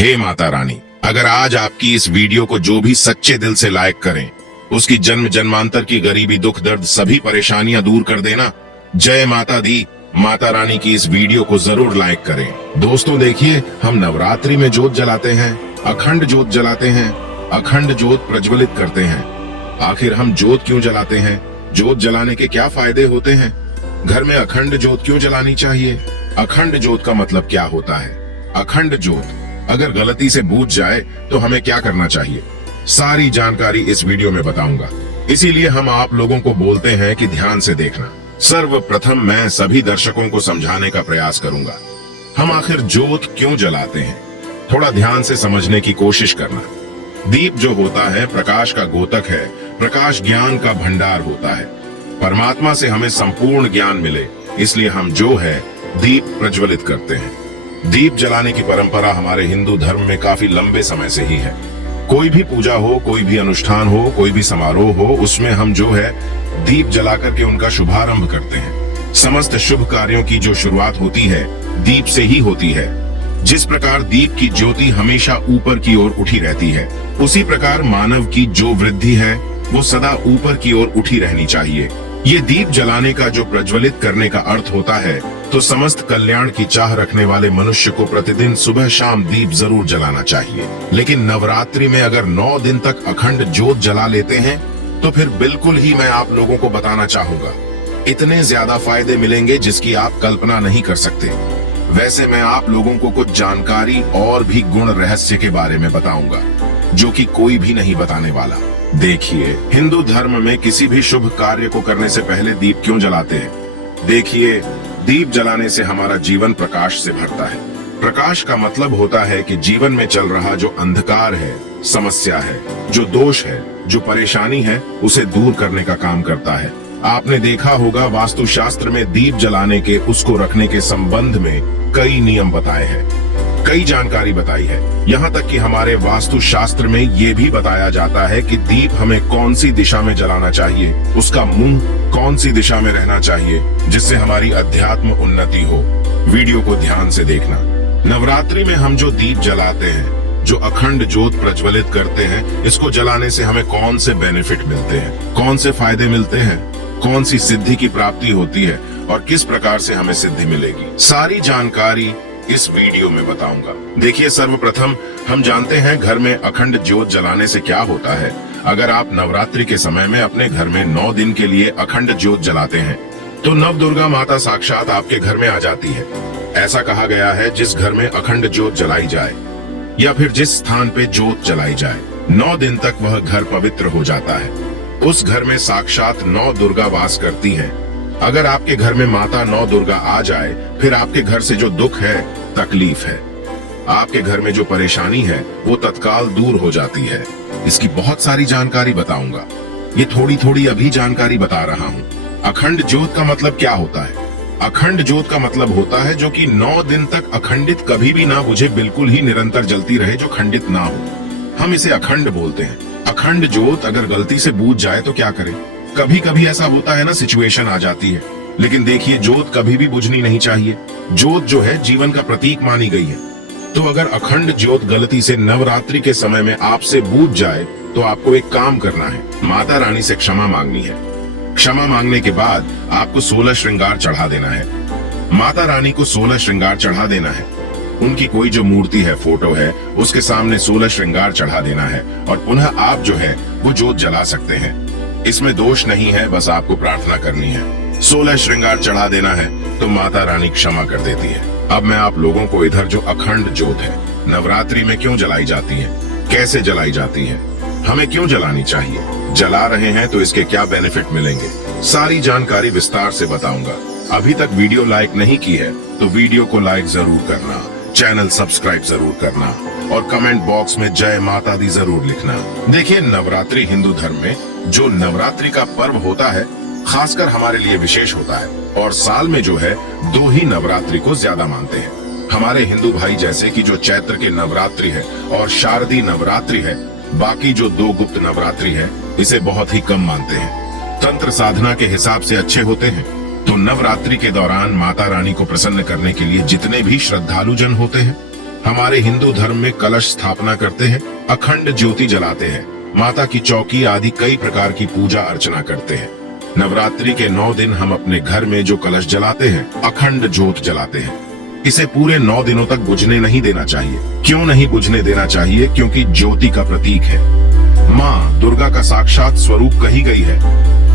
हे माता रानी, अगर आज आपकी इस वीडियो को जो भी सच्चे दिल से लाइक करें, उसकी जन्म जन्मांतर की गरीबी, दुख दर्द, सभी परेशानियां दूर कर देना। जय माता दी। माता रानी की इस वीडियो को जरूर लाइक करें। दोस्तों देखिए, हम नवरात्रि में जोत जलाते हैं, अखंड जोत जलाते हैं, अखंड जोत प्रज्वलित करते हैं। आखिर हम जोत क्यों जलाते हैं? जोत जलाने के क्या फायदे होते हैं? घर में अखंड जोत क्यों जलानी चाहिए? अखंड जोत का मतलब क्या होता है? अखंड जोत अगर गलती से बुझ जाए तो हमें क्या करना चाहिए? सारी जानकारी इस वीडियो में बताऊंगा। इसीलिए हम आप लोगों को बोलते हैं कि ध्यान से देखना। सर्वप्रथम मैं सभी दर्शकों को समझाने का प्रयास करूंगा। हम आखिर जोत क्यों जलाते हैं, थोड़ा ध्यान से समझने की कोशिश करना। दीप जो होता है प्रकाश का गोतक है, प्रकाश ज्ञान का भंडार होता है। परमात्मा से हमें संपूर्ण ज्ञान मिले, इसलिए हम जो है दीप प्रज्वलित करते हैं। दीप जलाने की परंपरा हमारे हिंदू धर्म में काफी लंबे समय से ही है। कोई भी पूजा हो, कोई भी अनुष्ठान हो, कोई भी समारोह हो, उसमें हम जो है दीप जला करके उनका शुभारंभ करते हैं। समस्त शुभ कार्यों की जो शुरुआत होती है दीप से ही होती है। जिस प्रकार दीप की ज्योति हमेशा ऊपर की ओर उठी रहती है, उसी प्रकार मानव की जो वृद्धि है वो सदा ऊपर की ओर उठी रहनी चाहिए। ये दीप जलाने का जो प्रज्वलित करने का अर्थ होता है, तो समस्त कल्याण की चाह रखने वाले मनुष्य को प्रतिदिन सुबह शाम दीप जरूर जलाना चाहिए। लेकिन नवरात्रि में अगर 9 दिन तक अखंड जोत जला लेते हैं तो फिर बिल्कुल ही मैं आप लोगों को बताना चाहूंगा, इतने ज्यादा फायदे मिलेंगे जिसकी आप कल्पना नहीं कर सकते। वैसे मैं आप लोगों को कुछ जानकारी और भी गुण रहस्य के बारे में बताऊंगा जो कि कोई भी नहीं बताने वाला। देखिए, हिंदू धर्म में किसी भी शुभ कार्य को करने से पहले दीप क्यों जलाते हैं? देखिए, दीप जलाने से हमारा जीवन प्रकाश से भरता है। प्रकाश का मतलब होता है कि जीवन में चल रहा जो अंधकार है, समस्या है, जो दोष है, जो परेशानी है, उसे दूर करने का काम करता है। आपने देखा होगा वास्तुशास्त्र में दीप जलाने के, उसको रखने के संबंध में कई नियम बताए हैं, कई जानकारी बताई है। यहाँ तक कि हमारे वास्तुशास्त्र में ये भी बताया जाता है कि दीप हमें कौन सी दिशा में जलाना चाहिए, उसका मुंह कौन सी दिशा में रहना चाहिए, जिससे हमारी अध्यात्म उन्नति हो। वीडियो को ध्यान से देखना। नवरात्रि में हम जो दीप जलाते हैं, जो अखंड जोत प्रज्वलित करते हैं, इसको जलाने से हमें कौन से बेनिफिट मिलते हैं, कौन से फायदे मिलते हैं, कौन सी सिद्धि की प्राप्ति होती है और किस प्रकार से हमें सिद्धि मिलेगी, सारी जानकारी इस वीडियो में बताऊंगा। देखिए, सर्वप्रथम हम जानते हैं घर में अखंड ज्योत जलाने से क्या होता है। अगर आप नवरात्रि के समय में अपने घर में 9 दिन के लिए अखंड ज्योत जलाते हैं तो नव दुर्गा माता साक्षात आपके घर में आ जाती है। ऐसा कहा गया है, जिस घर में अखंड ज्योत जलाई जाए या फिर जिस स्थान पे ज्योत जलाई जाए, 9 दिन तक वह घर पवित्र हो जाता है। उस घर में साक्षात 9 दुर्गा वास करती हैं। अगर आपके घर में माता 9 दुर्गा आ जाए, फिर आपके घर से जो दुख है, तकलीफ है, आपके घर में जो परेशानी है, वो तत्काल दूर हो जाती है। इसकी बहुत सारी जानकारी बताऊंगा। ये थोड़ी थोड़ी अभी जानकारी बता रहा हूँ। अखंड ज्योत का मतलब क्या होता है? अखंड ज्योत का मतलब होता है जो कि 9 दिन तक अखंडित, कभी भी ना बुझे, बिल्कुल ही निरंतर जलती रहे, जो खंडित ना हो। हम इसे अखंड बोलते हैं। अखंड ज्योत अगर गलती से बुझ जाए तो क्या करें? कभी कभी ऐसा होता है ना, सिचुएशन आ जाती है। लेकिन देखिए, ज्योत कभी भी बुझनी नहीं चाहिए। ज्योत जो है जीवन का प्रतीक मानी गई है। तो अगर अखंड ज्योत गलती से नवरात्रि के समय में आपसे बुझ जाए तो आपको एक काम करना है, माता रानी से क्षमा मांगनी है। क्षमा मांगने के बाद आपको 16 श्रृंगार चढ़ा देना है। माता रानी को 16 श्रृंगार चढ़ा देना है। उनकी कोई जो मूर्ति है, फोटो है, उसके सामने 16 श्रृंगार चढ़ा देना है और पुनः आप जो है वो ज्योत जला सकते हैं। इसमें दोष नहीं है, बस आपको प्रार्थना करनी है। 16 श्रृंगार चढ़ा देना है तो माता रानी क्षमा कर देती है। अब मैं आप लोगों को इधर जो अखंड ज्योत है नवरात्रि में क्यों जलाई जाती है, कैसे जलाई जाती है, हमें क्यों जलानी चाहिए, जला रहे हैं तो इसके क्या बेनिफिट मिलेंगे, सारी जानकारी विस्तार से बताऊंगा। अभी तक वीडियो लाइक नहीं की है तो वीडियो को लाइक जरूर करना, चैनल सब्सक्राइब जरूर करना और कमेंट बॉक्स में जय माता दी जरूर लिखना। देखिए, नवरात्रि हिंदू धर्म में जो नवरात्रि का पर्व होता है, खासकर हमारे लिए विशेष होता है और साल में जो है 2 ही नवरात्रि को ज्यादा मानते हैं। हमारे हिंदू भाई जैसे कि जो चैत्र के नवरात्रि है और शारदीय नवरात्रि है, बाकी जो 2 गुप्त नवरात्रि है, इसे बहुत ही कम मानते हैं। तंत्र साधना के हिसाब से अच्छे होते हैं। तो नवरात्रि के दौरान माता रानी को प्रसन्न करने के लिए जितने भी श्रद्धालु जन होते हैं, हमारे हिंदू धर्म में कलश स्थापना करते हैं, अखंड ज्योति जलाते हैं, माता की चौकी आदि कई प्रकार की पूजा अर्चना करते हैं। नवरात्रि के 9 दिन हम अपने घर में जो कलश जलाते हैं, अखंड ज्योत जलाते हैं। इसे पूरे 9 दिनों तक बुझने नहीं देना चाहिए। क्यों नहीं बुझने देना चाहिए? क्योंकि ज्योति का प्रतीक है। माँ दुर्गा का साक्षात स्वरूप कही गई है।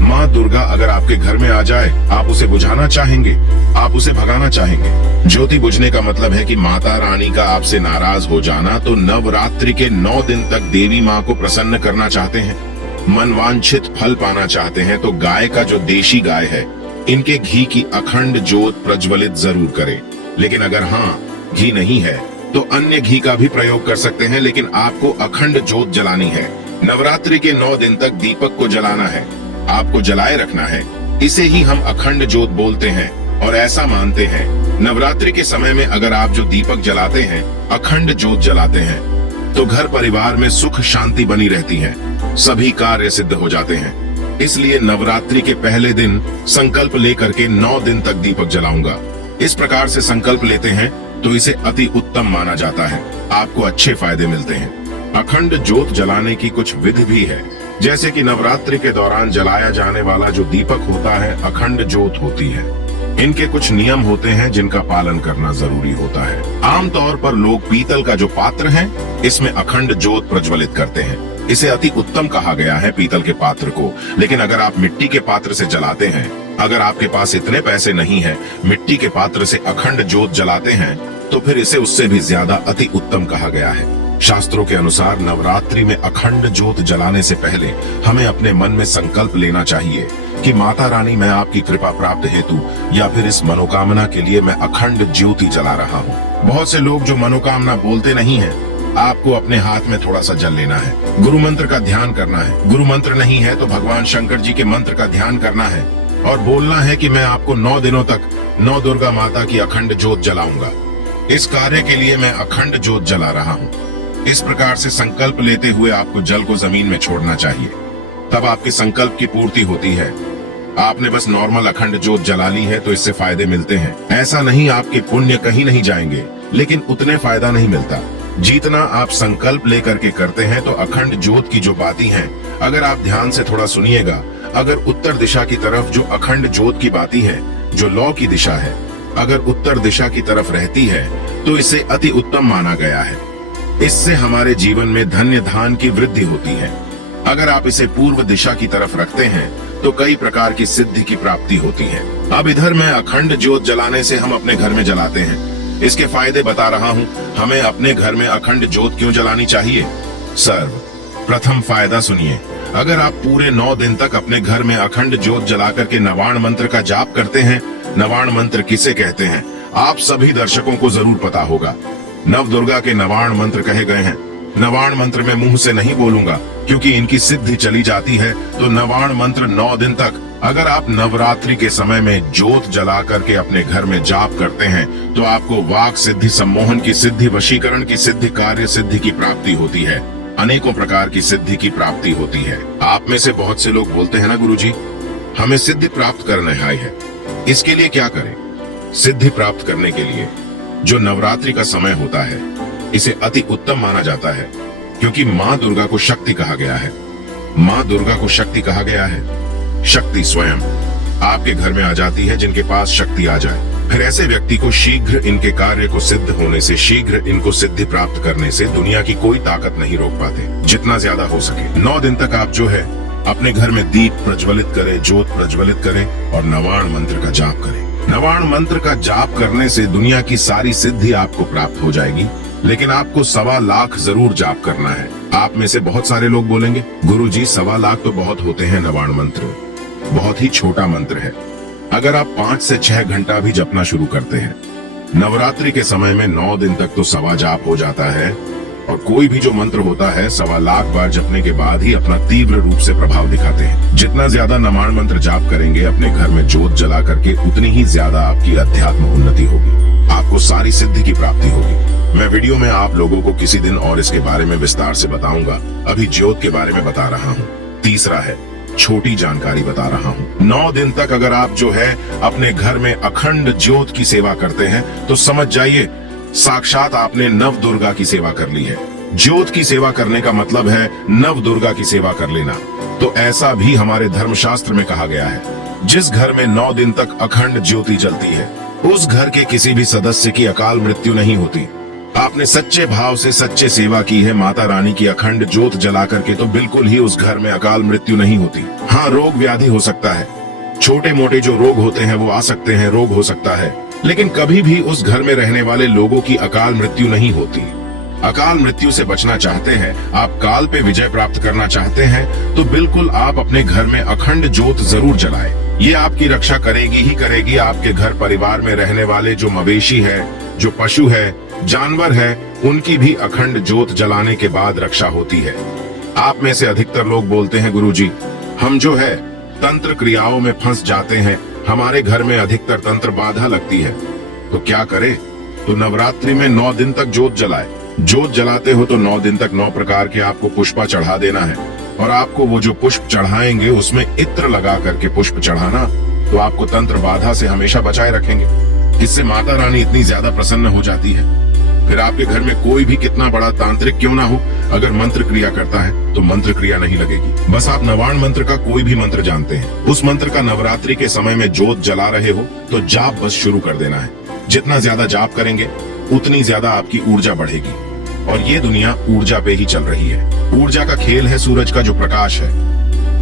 माँ दुर्गा अगर आपके घर में आ जाए, आप उसे बुझाना चाहेंगे, आप उसे भगाना चाहेंगे। ज्योति बुझने का मतलब है कि माता रानी का आपसे नाराज हो जाना। तो नवरात्रि के 9 दिन तक देवी माँ को प्रसन्न करना चाहते हैं, मनवांछित फल पाना चाहते हैं, तो गाय का जो देशी गाय है, इनके घी की अखंड ज्योत प्रज्वलित जरूर करें। लेकिन अगर हाँ घी नहीं है तो अन्य घी का भी प्रयोग कर सकते हैं, लेकिन आपको अखंड ज्योत जलानी है। नवरात्रि के 9 दिन तक दीपक को जलाना है, आपको जलाए रखना है। इसे ही हम अखंड ज्योत बोलते हैं और ऐसा मानते हैं। नवरात्रि के समय में अगर आप जो दीपक जलाते हैं, अखंड ज्योत जलाते हैं, तो घर परिवार में सुख शांति बनी रहती है, सभी कार्य सिद्ध हो जाते हैं। इसलिए नवरात्रि के पहले दिन संकल्प लेकर के 9 दिन तक दीपक जलाऊंगा। इस प्रकार से संकल्प लेते हैं तो इसे अति उत्तम माना जाता है, आपको अच्छे फायदे मिलते हैं। अखंड ज्योत जलाने की कुछ विधि भी है, जैसे कि नवरात्रि के दौरान जलाया जाने वाला जो दीपक होता है, अखंड ज्योत होती है। इनके कुछ नियम होते हैं जिनका पालन करना जरूरी होता है। आमतौर पर लोग पीतल का जो पात्र है, इसमें अखंड ज्योत प्रज्वलित करते हैं। इसे अति उत्तम कहा गया है पीतल के पात्र को। लेकिन अगर आप मिट्टी के पात्र से जलाते हैं, अगर आपके पास इतने पैसे नहीं है, मिट्टी के पात्र से अखंड ज्योत जलाते हैं, तो फिर इसे उससे भी ज्यादा अति उत्तम कहा गया है। शास्त्रों के अनुसार नवरात्रि में अखंड ज्योत जलाने से पहले हमें अपने मन में संकल्प लेना चाहिए कि माता रानी, मैं आपकी कृपा प्राप्त हेतु या फिर इस मनोकामना के लिए मैं अखंड ज्योति जला रहा हूँ। बहुत से लोग जो मनोकामना बोलते नहीं है, आपको अपने हाथ में थोड़ा सा जल लेना है, गुरु मंत्र का ध्यान करना है। गुरु मंत्र नहीं है तो भगवान शंकर जी के मंत्र का ध्यान करना है और बोलना है कि मैं आपको 9 दिनों तक 9 दुर्गा माता की अखंड ज्योत जलाऊंगा। इस कार्य के लिए मैं अखंड ज्योत जला रहा हूँ। इस प्रकार से संकल्प लेते हुए आपको जल को जमीन में छोड़ना चाहिए, तब आपके संकल्प की पूर्ति होती है। आपने बस नॉर्मल अखंड ज्योत जला ली है तो इससे फायदे मिलते हैं। ऐसा नहीं आपके पुण्य कहीं नहीं जाएंगे, लेकिन उतने फायदा नहीं मिलता जितना आप संकल्प लेकर के करते हैं। तो अखंड ज्योत की जो बातें हैं, अगर आप ध्यान से थोड़ा सुनिएगा, अगर उत्तर दिशा की तरफ जो अखंड ज्योत की बातें हैं, जो लौ की दिशा है, अगर उत्तर दिशा की तरफ रहती है तो इसे अति उत्तम माना गया है। इससे हमारे जीवन में धन्य धान की वृद्धि होती है। अगर आप इसे पूर्व दिशा की तरफ रखते हैं तो कई प्रकार की सिद्धि की प्राप्ति होती है। अब इधर मैं अखंड ज्योत जलाने से हम अपने घर में जलाते हैं, इसके फायदे बता रहा हूँ। हमें अपने घर में अखंड ज्योत क्यों जलानी चाहिए? सर्व प्रथम फायदा सुनिए। अगर आप पूरे 9 दिन तक अपने घर में अखंड ज्योत जला करके नवाण मंत्र का जाप करते हैं, नवाण मंत्र किसे कहते हैं आप सभी दर्शकों को जरूर पता होगा। नव दुर्गा के नवाण मंत्र कहे गए हैं। नवाण मंत्र में मुंह से नहीं बोलूंगा क्योंकि इनकी सिद्धि चली जाती है। तो नवाण मंत्र 9 दिन तक अगर आप नवरात्रि के समय में ज्योत जला करके अपने घर में जाप करते हैं तो आपको वाक सिद्धि, सम्मोहन की सिद्धि, वशीकरण की सिद्धि, कार्य सिद्धि की प्राप्ति होती है। अनेकों प्रकार की सिद्धि की प्राप्ति होती है। आप में से बहुत से लोग बोलते हैं ना, गुरुजी हमें सिद्धि प्राप्त करना है, इसके लिए क्या करें? सिद्धि प्राप्त करने के लिए जो नवरात्रि का समय होता है, इसे अति उत्तम माना जाता है, क्योंकि माँ दुर्गा को शक्ति कहा गया है। माँ दुर्गा को शक्ति कहा गया है। शक्ति स्वयं आपके घर में आ जाती है जिनके पास शक्ति आ जाए। फिर ऐसे व्यक्ति को शीघ्र इनके कार्य को सिद्ध होने से, शीघ्र इनको सिद्धि प्राप्त करने से दुनिया की कोई ताकत नहीं रोक पाते, जितना ज्यादा हो सके। 9 दिन तक आप जो है अपने घर में दीप प्रज्वलित करें, ज्योत प्रज्वलित करें और नवाण मंत्र का जाप करें। नवाण मंत्र का जाप करने से दुनिया की सारी सिद्धि आपको प्राप्त हो जाएगी, लेकिन आपको 1.25 लाख जरूर जाप करना है। आप में से बहुत सारे लोग बोलेंगे, गुरुजी 1.25 लाख तो बहुत होते हैं। नवाण मंत्र बहुत ही छोटा मंत्र है। अगर आप 5 से 6 घंटा भी जपना शुरू करते हैं, नवरात्रि के समय में 9 दिन तक तो 1.25 जाप हो जाता है। और कोई भी जो मंत्र होता है 1.25 लाख बार जपने के बाद ही अपना तीव्र रूप से प्रभाव दिखाते हैं। जितना ज्यादा नवाण मंत्र जाप करेंगे अपने घर में ज्योत जला करके, उतनी ही ज्यादा आपकी अध्यात्म उन्नति होगी, आपको सारी सिद्धि की प्राप्ति होगी। मैं वीडियो में आप लोगों को किसी दिन और इसके बारे में विस्तार से बताऊंगा। अभी ज्योत के बारे में बता रहा हूँ। तीसरा है, छोटी जानकारी बता रहा हूँ। 9 दिन तक अगर आप जो है अपने घर में अखंड ज्योत की सेवा करते हैं तो समझ जाइए साक्षात आपने नव दुर्गा की सेवा कर ली है। ज्योत की सेवा करने का मतलब है नव दुर्गा की सेवा कर लेना। तो ऐसा भी हमारे धर्मशास्त्र में कहा गया है। जिस घर में 9 दिन तक अखंड ज्योति जलती है, उस घर के किसी भी सदस्य की अकाल मृत्यु नहीं होती। आपने सच्चे भाव से सच्चे सेवा की है माता रानी की अखंड ज्योत जला करके, तो बिल्कुल ही उस घर में अकाल मृत्यु नहीं होती। हाँ, रोग व्याधि हो सकता है, छोटे मोटे जो रोग होते हैं वो आ सकते हैं, रोग हो सकता है, लेकिन कभी भी उस घर में रहने वाले लोगों की अकाल मृत्यु नहीं होती। अकाल मृत्यु से बचना चाहते हैं, आप काल पे विजय प्राप्त करना चाहते हैं, तो बिल्कुल आप अपने घर में अखंड ज्योत जरूर जलाएं। ये आपकी रक्षा करेगी ही करेगी। आपके घर परिवार में रहने वाले जो मवेशी है, जो पशु है, जानवर है, उनकी भी अखंड ज्योत जलाने के बाद रक्षा होती है। आप में से अधिकतर लोग बोलते हैं, गुरुजी, हम जो है तंत्र क्रियाओं में फंस जाते हैं, हमारे घर में अधिकतर तंत्र बाधा लगती है, तो क्या करें? तो नवरात्रि में 9 दिन तक ज्योत जलाए। ज्योत जलाते हो तो 9 दिन तक 9 प्रकार के आपको पुष्पा चढ़ा देना है, और आपको वो जो पुष्प चढ़ाएंगे उसमें इत्र लगा करके पुष्प चढ़ाना, तो आपको तंत्र बाधा से हमेशा बचाए रखेंगे। इससे माता रानी इतनी ज्यादा प्रसन्न हो जाती है। फिर आपके घर में कोई भी कितना बड़ा तांत्रिक क्यों ना हो, अगर मंत्र क्रिया करता है तो मंत्र क्रिया नहीं लगेगी। बस आप नवाण मंत्र का कोई भी मंत्र जानते हैं, उस मंत्र का नवरात्रि के समय में ज्योत जला रहे हो तो जाप बस शुरू कर देना है। जितना ज्यादा जाप करेंगे उतनी ज्यादा आपकी ऊर्जा बढ़ेगी, और ये दुनिया ऊर्जा पे ही चल रही है। ऊर्जा का खेल है सूरज का जो प्रकाश है।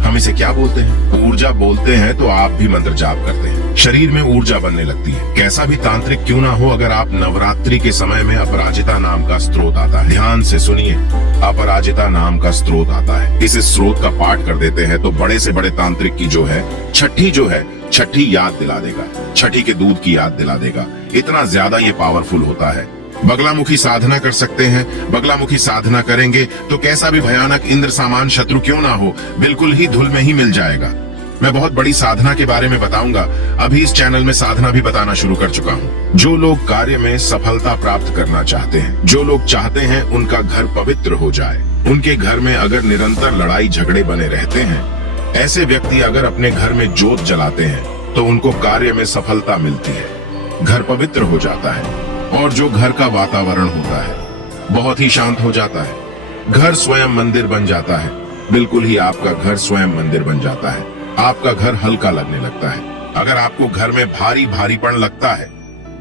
हम इसे क्या बोलते हैं? ऊर्जा बोलते हैं। तो आप भी मंत्र जाप करते हैं, शरीर में ऊर्जा बनने लगती है। कैसा भी तांत्रिक क्यों ना हो, अगर आप नवरात्रि के समय में अपराजिता नाम का स्त्रोत आता है, ध्यान से सुनिए, अपराजिता नाम का स्त्रोत आता है, इस स्त्रोत का पाठ कर देते हैं तो बड़े से बड़े तांत्रिक की जो है छठी याद दिला देगा, छठी के दूध की याद दिला देगा। इतना ज्यादा ये पावरफुल होता है। बगलामुखी साधना कर सकते हैं। बगलामुखी साधना करेंगे तो कैसा भी भयानक इंद्र सामान शत्रु क्यों ना हो, बिल्कुल ही धूल में ही मिल जाएगा। मैं बहुत बड़ी साधना के बारे में बताऊंगा। अभी इस चैनल में साधना भी बताना शुरू कर चुका हूँ। जो लोग कार्य में सफलता प्राप्त करना चाहते हैं, जो लोग चाहते हैं उनका घर पवित्र हो जाए, उनके घर में अगर निरंतर लड़ाई झगड़े बने रहते हैं, ऐसे व्यक्ति अगर अपने घर में ज्योत जलाते हैं तो उनको कार्य में सफलता मिलती है, घर पवित्र हो जाता है, और जो घर का वातावरण होता है बहुत ही शांत हो जाता है। घर स्वयं मंदिर बन जाता है। बिल्कुल ही आपका घर स्वयं मंदिर बन जाता है। आपका घर हल्का लगने लगता है। अगर आपको घर में भारी भारीपन लगता है,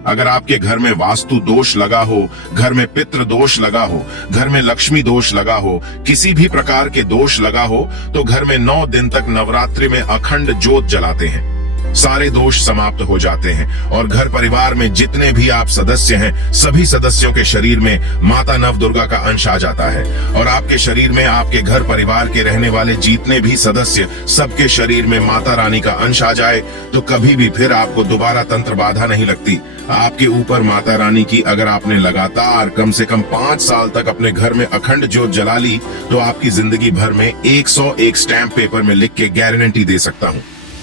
अगर आपके घर में वास्तु दोष लगा हो, घर में पितृ दोष लगा हो, घर में लक्ष्मी दोष लगा हो, किसी भी प्रकार के दोष लगा हो, तो घर में 9 दिन तक नवरात्रि में अखंड ज्योत जलाते हैं, सारे दोष समाप्त हो जाते हैं, और घर परिवार में जितने भी आप सदस्य हैं, सभी सदस्यों के शरीर में माता नव दुर्गा का अंश आ जाता है, और आपके शरीर में, आपके घर परिवार के रहने वाले जितने भी सदस्य, सबके शरीर में माता रानी का अंश आ जाए, तो कभी भी फिर आपको दोबारा तंत्र बाधा नहीं लगती। आपके ऊपर माता रानी की अगर आपने लगातार कम से कम 5 साल तक अपने घर में अखंड ज्योत जला ली, तो आपकी जिंदगी भर में 101 स्टैम्प पेपर में लिख के गारंटी दे सकता हूँ,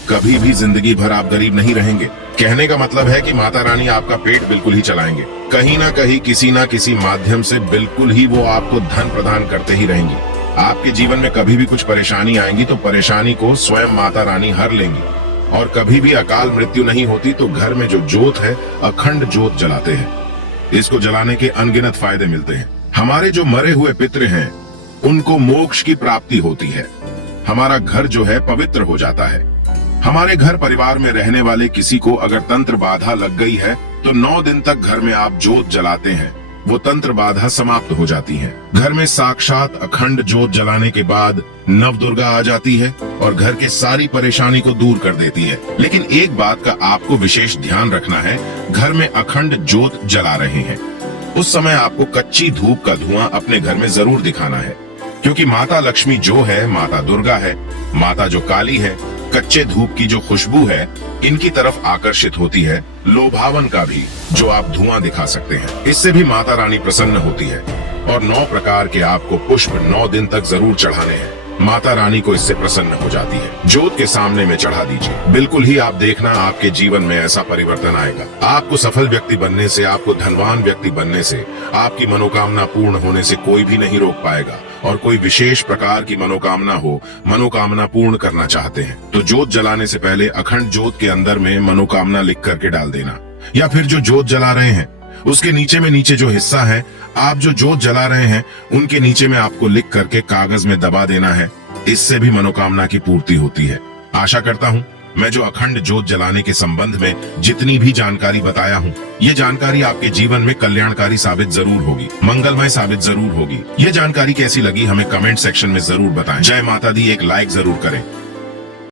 कभी भी जिंदगी भर आप गरीब नहीं रहेंगे। कहने का मतलब है कि माता रानी आपका पेट बिल्कुल ही चलाएंगे, कहीं ना कहीं किसी ना किसी माध्यम से बिल्कुल ही वो आपको धन प्रदान करते ही रहेंगी। आपके जीवन में कभी भी कुछ परेशानी आएंगी तो परेशानी को स्वयं माता रानी हर लेंगी, और कभी भी अकाल मृत्यु नहीं होती तो घर में जो ज्योत है अखंड ज्योत जलाते हैं। इसको जलाने के अनगिनत फायदे मिलते हैं। हमारे जो मरे हुए पितृ हैं उनको मोक्ष की प्राप्ति होती है। हमारा घर जो है पवित्र हो जाता है। हमारे घर परिवार में रहने वाले किसी को अगर तंत्र बाधा लग गई है तो 9 दिन तक घर में आप ज्योत जलाते हैं, वो तंत्र बाधा समाप्त हो जाती है। घर में साक्षात अखंड ज्योत जलाने के बाद नव दुर्गा आ जाती है और घर के सारी परेशानी को दूर कर देती है। लेकिन एक बात का आपको विशेष ध्यान रखना है, घर में अखंड ज्योत जला रहे हैं उस समय आपको कच्ची धूप का धुआं अपने घर में जरूर दिखाना है, क्योंकि माता लक्ष्मी जो है, माता दुर्गा है, माता जो काली है, कच्चे धूप की जो खुशबू है इनकी तरफ आकर्षित होती है। लोभावन का भी जो आप धुआं दिखा सकते हैं, इससे भी माता रानी प्रसन्न होती है। और 9 प्रकार के आपको पुष्प 9 दिन तक जरूर चढ़ाने हैं। माता रानी को इससे प्रसन्न हो जाती है। ज्योत के सामने में चढ़ा दीजिए। बिल्कुल ही आप देखना आपके जीवन में ऐसा परिवर्तन आएगा। आपको सफल व्यक्ति बनने से, आपको धनवान व्यक्ति बनने से, आपकी मनोकामना पूर्ण होने से कोई भी नहीं रोक पाएगा। और कोई विशेष प्रकार की मनोकामना हो, मनोकामना पूर्ण करना चाहते हैं तो ज्योत जलाने से पहले अखंड ज्योत के अंदर में मनोकामना लिख करके डाल देना, या फिर जो ज्योत जला रहे हैं उसके नीचे जो हिस्सा है, आप जो जोत जला रहे हैं उनके नीचे में आपको लिख करके कागज में दबा देना है। इससे भी मनोकामना की पूर्ति होती है। आशा करता हूँ मैं जो अखंड जोत जलाने के संबंध में जितनी भी जानकारी बताया हूँ, ये जानकारी आपके जीवन में कल्याणकारी साबित जरूर होगी, मंगलमय साबित जरूर होगी। ये जानकारी कैसी लगी हमें कमेंट सेक्शन में जरूर बताएं। जय माता दी एक लाइक जरूर करें।